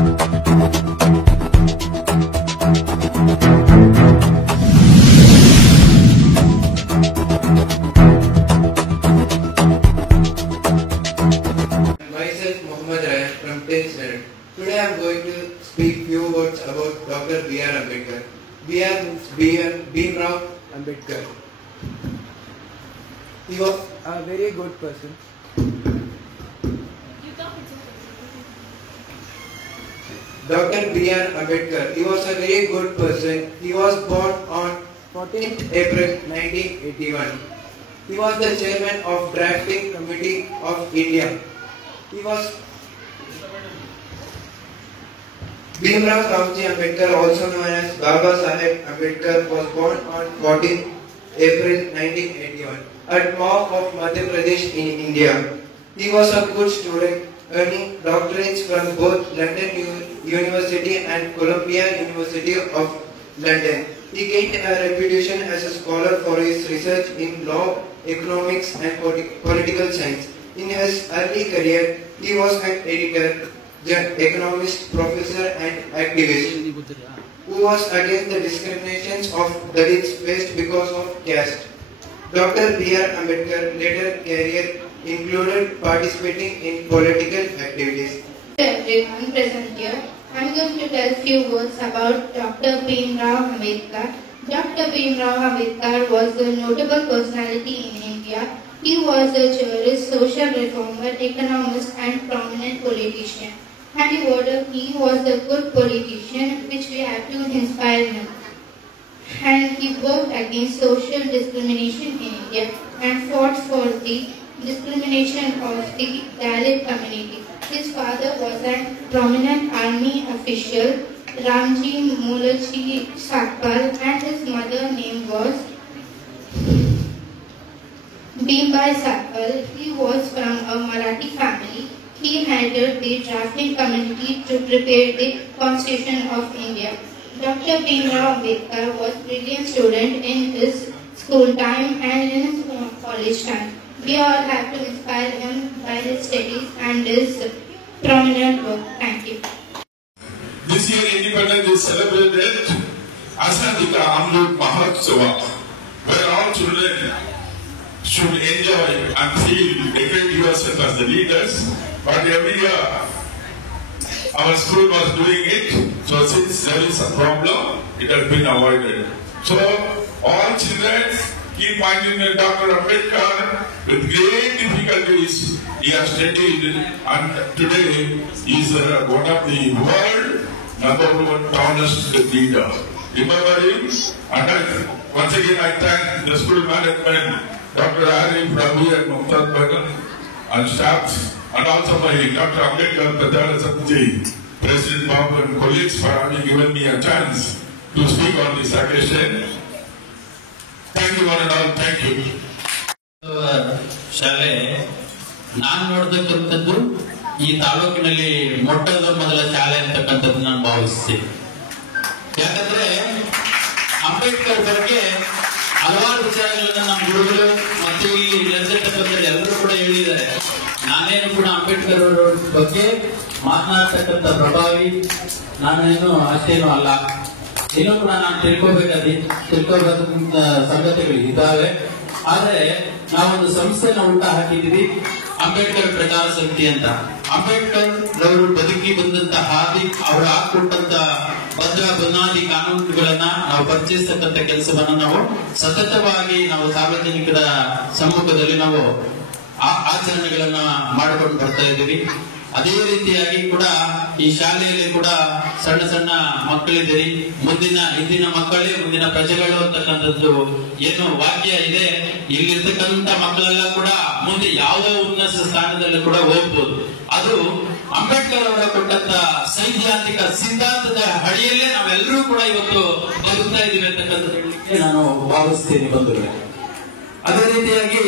Today I am going to speak few words about Dr. B.R. Ambedkar. Bhimrao Ambedkar. He was a very good person. Dr. B.R. Ambedkar. He was a very good person. He was born on 14th April 1981. He was the chairman of Drafting Committee of India. Bhimrao Ambedkar, also known as Baba Saheb Ambedkar, was born on 14th April 1981 at Mau of Madhya Pradesh in India. He was a good student, earning doctorates from both London University and Columbia University of London. He gained a reputation as a scholar for his research in law, economics and political science. In his early career, he was an editor, economist, professor and activist who was against the discriminations of Dalits faced because of caste. Dr. B.R. Ambedkar later career included participating in political activities. Everyone present here, I am going to tell few words about Dr. Bhimrao Ambedkar. Dr. Bhimrao Ambedkar was a notable personality in India. He was a jurist, social reformer, economist and prominent politician. And he was a good politician, which we have to inspire him. And he worked against social discrimination in India and fought for the discrimination of the Dalit community. His father was a prominent army official, Ramji Mulaji Sakpal, and his mother name was Bhimbai Sakpal. He was from a Marathi family. He headed the drafting committee to prepare the Constitution of India. Dr. Bhimrao Ambedkar was a brilliant student in his school time and in his college time. We all have to inspire him by his studies and his prominent work. Thank you. This year Independence is celebrated Azadika Amrit Mahotsava, where all children should enjoy and feel decorate yourself as the leaders. But every year our school was doing it, so since there is a problem, it has been avoided. So all children keep finding Dr. Ambedkar with great difficulties. He has studied and today he is one of the world #1 tallest leader. Remember him? And once again I thank the school management, Dr. Arif, Ravi and Mumtaz Bagan and staff, and also my Dr. Ambedkar Pradhana Samji, President Babu and colleagues for having given me a chance to speak on this occasion. Thank you one and all. Thank you. ಶಾಲೆ ನಾನು ನೋಡತಕ್ಕಂಥದ್ದು ಈ ತಾಲೂಕಿನಲ್ಲಿ ಮೊದಲ ಶಾಲೆ ಅಂತಕ್ಕಂಥದ್ದು ನಾನು ಭಾವಿಸ್ತೀನಿ. ಯಾಕಂದ್ರೆ ಅಂಬೇಡ್ಕರ್ ಬಗ್ಗೆ ಹಲವಾರು ವಿಚಾರಗಳನ್ನ ನಮ್ಮ ಗುರುಗಳು ಮತ್ತು ಇಲ್ಲಿ ಎಲ್ಲರೂ ಕೂಡ ಹೇಳಿದ್ದಾರೆ. ನಾನೇನು ಕೂಡ ಅಂಬೇಡ್ಕರ್ ಅವರ ಬಗ್ಗೆ ಮಾತನಾಡ್ತಕ್ಕಂಥ ಪ್ರಭಾವಿ ನಾನೇನು ಅಷ್ಟೇನು ಅಲ್ಲ. ಇನ್ನೂ ಕೂಡ ನಾನು ತಿಳ್ಕೋಬೇಕಂತ ಸಂಗತಿಗಳು ಇದ್ದಾವೆ. ಆದ್ರೆ ನಾವೊಂದು ಸಂಸ್ಥೆನ ಹುಟ್ಟ ಹಾಕಿದ್ದೀವಿ, ಅಂಬೇಡ್ಕರ್ ಪ್ರಚಾರ ಸಮಿತಿ ಅಂತ. ಅಂಬೇಡ್ಕರ್ ಅವರು ಬದುಕಿ ಬಂದಂತ ಹಾದಿ, ಅವರು ಹಾಕೊಟ್ಟಂತ ಭದ್ರ ಬುನಾದಿ ಕಾನೂನುಗಳನ್ನ ನಾವು ಪರಿಚಯಿಸತಕ್ಕಂಥ ಕೆಲಸವನ್ನ ನಾವು ಸತತವಾಗಿ ನಾವು ಸಾರ್ವಜನಿಕರ ಸಮ್ಮುಖದಲ್ಲಿ ನಾವು ಆಚರಣೆಗಳನ್ನ ಮಾಡಿಕೊಂಡು ಬರ್ತಾ ಇದ್ದೀವಿ. ಅದೇ ರೀತಿಯಾಗಿ ಕೂಡ ಈ ಶಾಲೆಯಲ್ಲಿ ಕೂಡ ಸಣ್ಣ ಸಣ್ಣ ಮಕ್ಕಳಿದ್ದೀರಿ. ಇಂದಿನ ಮಕ್ಕಳೇ ಮುಂದಿನ ಪ್ರಜೆಗಳು ಅಂತಕ್ಕಂಥದ್ದು ಏನು ವಾಕ್ಯ ಇದೆ. ಇಲ್ಲಿರ್ತಕ್ಕಂಥ ಮಕ್ಕಳೆಲ್ಲ ಕೂಡ ಮುಂದೆ ಯಾವ ಉನ್ನತ ಸ್ಥಾನದಲ್ಲಿ ಕೂಡ ಹೋಗ್ಬೋದು. ಅದು ಅಂಬೇಡ್ಕರ್ ಅವರ ಕೊಟ್ಟಂತ ಸೈದ್ಧಾಂತಿಕ ಸಿದ್ಧಾಂತದ ಅಡಿಯಲ್ಲೇ ನಾವೆಲ್ಲರೂ ಕೂಡ ಇವತ್ತು ಬದುಕ್ತಾ ಇದ್ದೀವಿ ಅಂತಕ್ಕಂಥದ್ದು ನಾನು ಭಾವಿಸ್ತೀನಿ ಬಂಧುಗಳೇ. ಅದೇ ರೀತಿಯಾಗಿ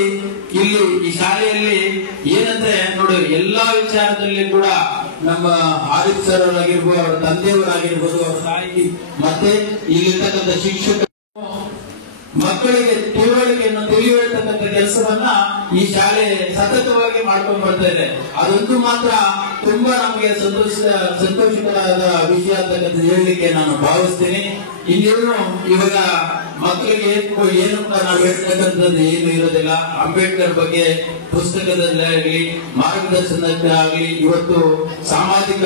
ಇಲ್ಲಿ ಈ ಶಾಲೆಯಲ್ಲಿ ಏನಂದ್ರೆ ನೋಡಿ, ಎಲ್ಲಾ ವಿಚಾರದಲ್ಲಿ ಕೂಡ ನಮ್ಮ ಆರಿಫ್ ಸರ್ ಅವರಾಗಿರ್ಬೋದು, ಅವರ ತಂದೆಯವರಾಗಿರ್ಬೋದು, ಅವರ ತಾಯಿ ಮತ್ತೆ ಇಲ್ಲಿರ್ತಕ್ಕಂಥ ಶಿಕ್ಷಕರು ಮಕ್ಕಳಿಗೆ ತಿಳುವಳಿಕೆಯನ್ನು ತಿಳಿಯತಕ್ಕಂಥ ಕೆಲಸ ಕೆಲಸವನ್ನ ಈ ಶಾಲೆ ಸತತವಾಗಿ ಮಾಡ್ಕೊಂಡು ಬರ್ತಾ ಇದೆ. ಅದೊಂದು ಮಾತ್ರ ತುಂಬಾ ನಮಗೆ ಸಂತೋಷಕರವಾದ ವಿಷಯ ಅಂತಕ್ಕಂಥ ಹೇಳಲಿಕ್ಕೆ ನಾನು ಭಾವಿಸ್ತೀನಿ. ಇನ್ನೇನು ಇವಾಗ ಮಕ್ಕಳಿಗೆ ಏನು ನಾವು ಹೇಳ್ತಕ್ಕಂಥದ್ದು ಏನು ಇರೋದಿಲ್ಲ. ಅಂಬೇಡ್ಕರ್ ಬಗ್ಗೆ ಪುಸ್ತಕದಲ್ಲಾಗ್ಲಿ ಮಾರ್ಗದರ್ಶನಕ್ಕಾಗ್ಲಿ ಇವತ್ತು ಸಾಮಾಜಿಕ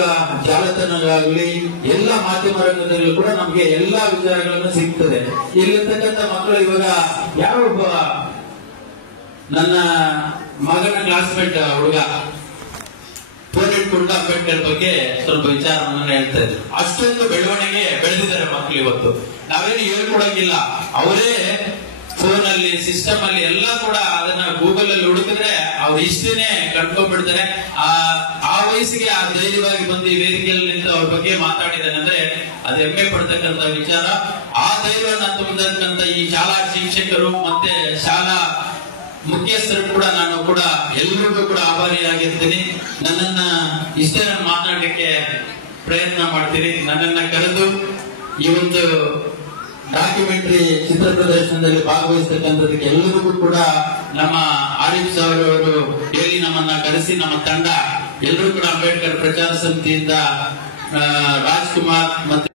ಜಾಲತಾಣಗಳಾಗ್ಲಿ ಎಲ್ಲ ಮಾಧ್ಯಮ ರಂಗದಲ್ಲೂ ಕೂಡ ನಮ್ಗೆ ಎಲ್ಲಾ ವಿಚಾರಗಳನ್ನು ಸಿಗ್ತದೆ. ಇಲ್ಲಿರ್ತಕ್ಕಂಥ ಮಕ್ಕಳು ಇವಾಗ ಯಾವೊಬ್ಬ ನನ್ನ ಮಗನ ಕ್ಲಾಸ್ಮೇಟ್ ಹುಡುಗ ಫೋನ್ ಇಟ್ಕೊಂಡು ಅಂಬೇಡ್ಕರ್ ಬಗ್ಗೆ ಸ್ವಲ್ಪ ವಿಚಾರವನ್ನು ಹೇಳ್ತಾ ಇದ್ರು. ಅಷ್ಟೊಂದು ಬೆಳವಣಿಗೆ ಬೆಳೆದಿದ್ದಾರೆ ಮಕ್ಕಳು ಇವತ್ತು. ನಾವೇನು ಹೇಳ್ಕೊಡಂಗಿಲ್ಲ, ಅವರೇ ಫೋನ್ ಅಲ್ಲಿ ಸಿಸ್ಟಮ್ ಅಲ್ಲಿ ಎಲ್ಲ ಕೂಡ ಅದನ್ನ ಗೂಗಲ್ ಅಲ್ಲಿ ಹುಡುಕಿದ್ರೆ ಅವ್ರು ಇಷ್ಟೇನೆ ಕಂಡ್ಕೊಂಡ್ಬಿಡ್ತಾರೆ. ಆ ವಯಸ್ಸಿಗೆ ಆ ಧೈರ್ಯವಾಗಿ ಬಂದು ಈ ವೇದಿಕೆಯಲ್ಲಿ ನಿಂತು ಅವ್ರ ಬಗ್ಗೆ ಮಾತಾಡಿದಾನೆ ಅಂದ್ರೆ ಅದು ಹೆಮ್ಮೆ ಪಡ್ತಕ್ಕಂತ ವಿಚಾರ. ಆ ಧೈರ್ಯವನ್ನ ತುಂಬತಕ್ಕಂತ ಈ ಶಾಲಾ ಶಿಕ್ಷಕರು ಮತ್ತೆ ಶಾಲಾ ಮುಖ್ಯಸ್ಥರು ಕೂಡ ನಾನು ಕೂಡ ಎಲ್ಲರಿಗೂ ಕೂಡ ಆಭಾರಿಯಾಗಿರ್ತೀನಿ. ನನ್ನನ್ನ ಇಷ್ಟೇ ನಾನು ಮಾತನಾಡಲಿಕ್ಕೆ ಪ್ರಯತ್ನ ಮಾಡ್ತೀನಿ. ನನ್ನನ್ನ ಕರೆದು ಈ ಒಂದು ಡಾಕ್ಯುಮೆಂಟರಿ ಚಿತ್ರ ಪ್ರದರ್ಶನದಲ್ಲಿ ಭಾಗವಹಿಸತಕ್ಕಂಥದಕ್ಕೆ ಎಲ್ಲರಿಗೂ ಕೂಡ ನಮ್ಮ ಆರಿಫ್ ಸಾಹೇಬ್ ಅವರು ಹೇಳಿ ನಮ್ಮನ್ನ ಕರೆಸಿ ನಮ್ಮ ತಂಡ ಎಲ್ಲರೂ ಕೂಡ ಅಂಬೇಡ್ಕರ್ ಪ್ರಚಾರ ಸಮಿತಿಯಿಂದ ರಾಜ್ಕುಮಾರ್ ಮತ್ತೆ